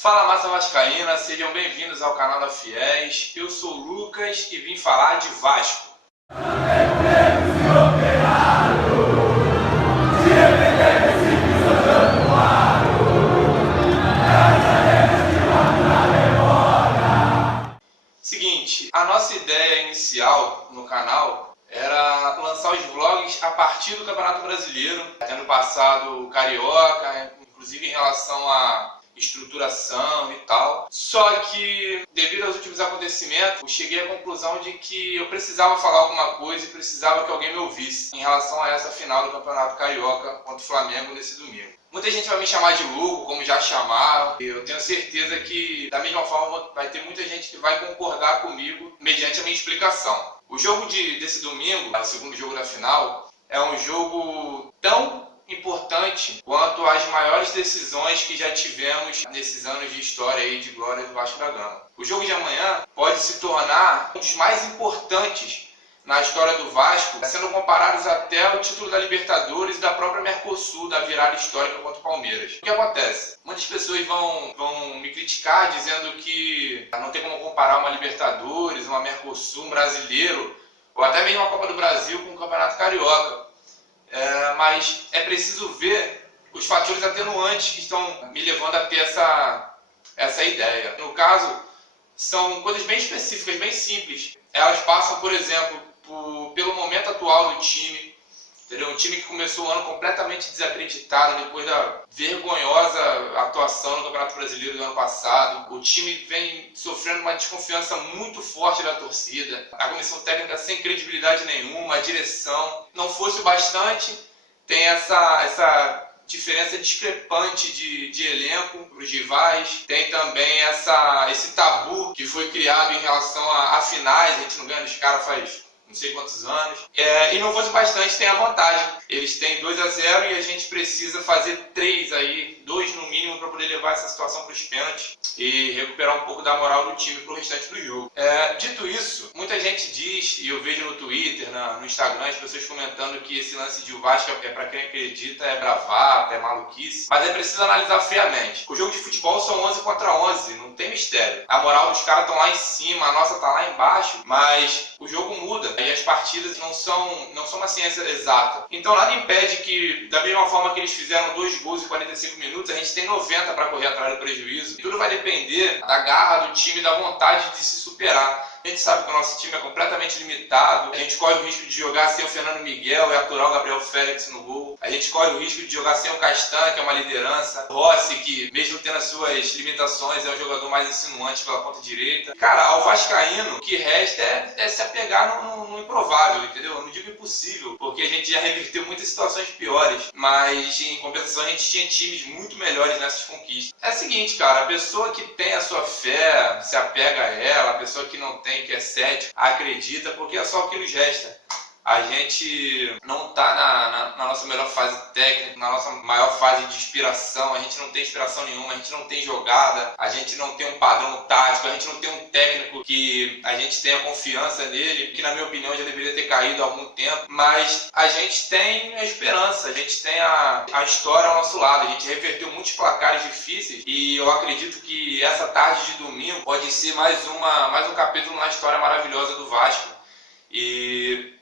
Fala massa vascaína, sejam bem-vindos ao canal da Fiéis. Eu sou o Lucas e vim falar de Vasco. Seguinte, a nossa ideia inicial no canal era lançar os vlogs a partir do Campeonato Brasileiro, tendo passado o Carioca, inclusive em relação à estruturação e tal. Só que, devido aos últimos acontecimentos, eu cheguei à conclusão de que eu precisava falar alguma coisa e precisava que alguém me ouvisse em relação a essa final do Campeonato Carioca contra o Flamengo nesse domingo. Muita gente vai me chamar de louco, como já chamaram, e eu tenho certeza que, da mesma forma, vai ter muita gente que vai concordar comigo mediante a minha explicação. O jogo desse domingo, o segundo jogo da final, é um jogo tão importante quanto as maiores decisões que já tivemos nesses anos de história e de glória do Vasco da Gama. O jogo de amanhã pode se tornar um dos mais importantes na história do Vasco, sendo comparados até ao título da Libertadores e da própria Mercosul, da virada histórica contra o Palmeiras. O que acontece? Muitas pessoas vão me criticar dizendo que não tem como comparar uma Libertadores, uma Mercosul, um brasileiro, ou até mesmo a Copa do Brasil com o Campeonato Carioca. Mas é preciso ver os fatores atenuantes que estão me levando a ter essa ideia. No caso, são coisas bem específicas, bem simples. Elas passam, por exemplo, pelo momento atual do time, entendeu? Um time que começou o ano completamente desacreditado depois da vergonhosa atuação no Campeonato Brasileiro do ano passado. O time vem sofrendo uma desconfiança muito forte da torcida, a comissão técnica sem credibilidade nenhuma, a direção. Não fosse o bastante, tem essa diferença discrepante de elenco para os rivais, tem também esse tabu que foi criado em relação a finais. A gente não ganha dos caras faz não sei quantos anos. E não fosse bastante, tem a vantagem. Eles têm 2-0 e a gente precisa fazer 2 no mínimo, para poder levar essa situação para os pênaltis e recuperar um pouco da moral do time para o restante do jogo. Dito isso, muita gente diz, e eu vejo no Twitter, no Instagram, as pessoas comentando que esse lance de o Vasco é para quem acredita, é bravata, é maluquice, mas é preciso analisar friamente. O jogo de futebol são 11 contra 11, não tem mistério. A moral dos caras estão lá em cima, a nossa tá lá embaixo, mas o jogo muda e as partidas não são uma ciência exata. Então nada impede que, da mesma forma que eles fizeram 2 gols em 45 minutos, a gente tem 90 para correr atrás do prejuízo. E tudo vai depender da garra do time e da vontade de se superar. A gente sabe que o nosso time é completamente limitado, a gente corre o risco de jogar sem o Fernando Miguel e aturar o Gabriel Félix no gol, a gente corre o risco de jogar sem o Castan, que é uma liderança, Rossi, que mesmo tendo as suas limitações é o jogador mais insinuante pela ponta direita. Cara, ao vascaíno, o que resta é se apegar no improvável, entendeu? Eu não digo impossível, porque a gente já reverteu muitas situações piores, mas em compensação a gente tinha times muito melhores nessas conquistas. É o seguinte, cara, a pessoa que tem a sua fé, se apega a ela, a pessoa que não tem, que é cético, acredita, porque é só o que nos resta. A gente não está na nossa melhor fase técnica, na nossa maior fase de inspiração, a gente não tem inspiração nenhuma, a gente não tem jogada, a gente não tem um padrão tático, a gente não tem um técnico que a gente tenha confiança nele, que na minha opinião já deveria ter caído há algum tempo, mas a gente tem a esperança, a gente tem a história ao nosso lado, a gente reverteu muitos placares difíceis e eu acredito que essa tarde de domingo pode ser mais um capítulo na história maravilhosa do Vasco. E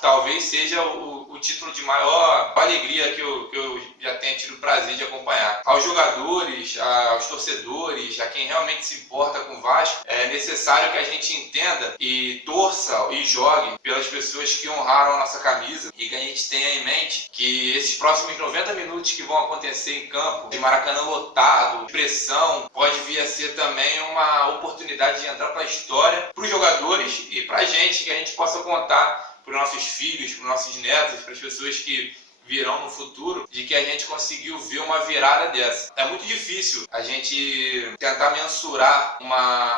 talvez seja o título de maior alegria que eu já tenha tido o prazer de acompanhar. Aos jogadores, aos torcedores, a quem realmente se importa com o Vasco, é necessário que a gente entenda e torça e jogue pelas pessoas que honraram a nossa camisa e que a gente tenha em mente que esses próximos 90 minutos que vão acontecer em campo, de Maracanã lotado, de pressão, pode vir a ser também uma oportunidade de entrar para a história, para os jogadores e para a gente, que a gente possa contar para os nossos filhos, para os nossos netos, para as pessoas que virão no futuro, de que a gente conseguiu ver uma virada dessa. É muito difícil a gente tentar mensurar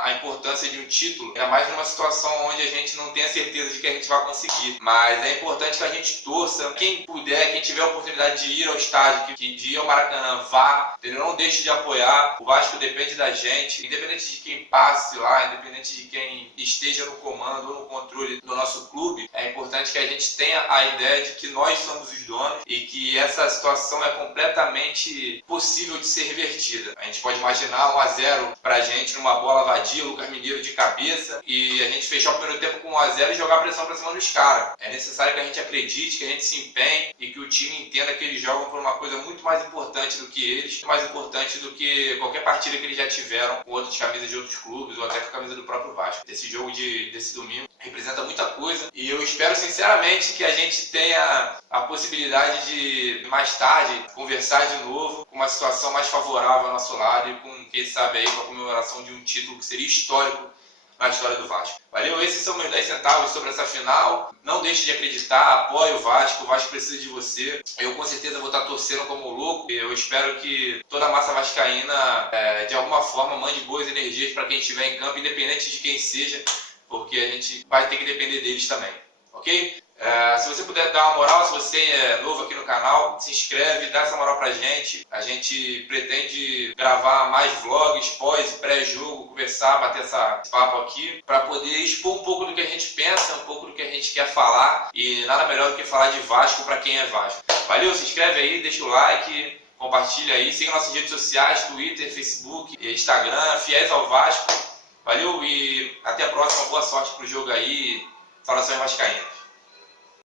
a importância de um título, ainda mais numa situação onde a gente não tem a certeza de que a gente vai conseguir. Mas é importante que a gente torça, quem puder, quem tiver a oportunidade de ir ao estádio, de ir ao Maracanã, vá, entendeu? Não deixe de apoiar. O Vasco depende da gente, independente de quem passe lá, independente de quem esteja no comando ou no controle do nosso clube, é importante que a gente tenha a ideia de que nós somos os donos bola e que essa situação é completamente possível de ser revertida. A gente pode imaginar 1 a 0 pra gente numa bola vadia, Lucas Mineiro de cabeça, e a gente fechar o primeiro tempo com 1 a 0 e jogar pressão pra cima dos caras. É necessário que a gente acredite, que a gente se empenhe e que o time entenda que eles jogam por uma coisa muito mais importante do que eles, mais importante do que qualquer partida que eles já tiveram com outras camisas de outros clubes ou até com a camisa do próprio Vasco. Esse jogo desse domingo representa muita coisa e eu espero sinceramente que a gente tenha a possibilidade de mais tarde conversar de novo com uma situação mais favorável ao nosso lado e com, quem sabe, aí, com a comemoração de um título que seria histórico na história do Vasco. Valeu? Esses são meus 10 centavos sobre essa final. Não deixe de acreditar, apoie o Vasco precisa de você. Eu com certeza vou estar torcendo como louco. Eu espero que toda a massa vascaína, de alguma forma, mande boas energias para quem estiver em campo, independente de quem seja, porque a gente vai ter que depender deles também, ok? Se você puder dar uma moral, se você é novo aqui no canal, se inscreve, dá essa moral pra gente. A gente pretende gravar mais vlogs, pós e pré-jogo, conversar, bater esse papo aqui, para poder expor um pouco do que a gente pensa, um pouco do que a gente quer falar, e nada melhor do que falar de Vasco para quem é Vasco. Valeu, se inscreve aí, deixa o like, compartilha aí, siga nossas redes sociais, Twitter, Facebook, Instagram, Fiéis ao Vasco. Valeu e até a próxima, boa sorte pro jogo aí, saudações vascaínas.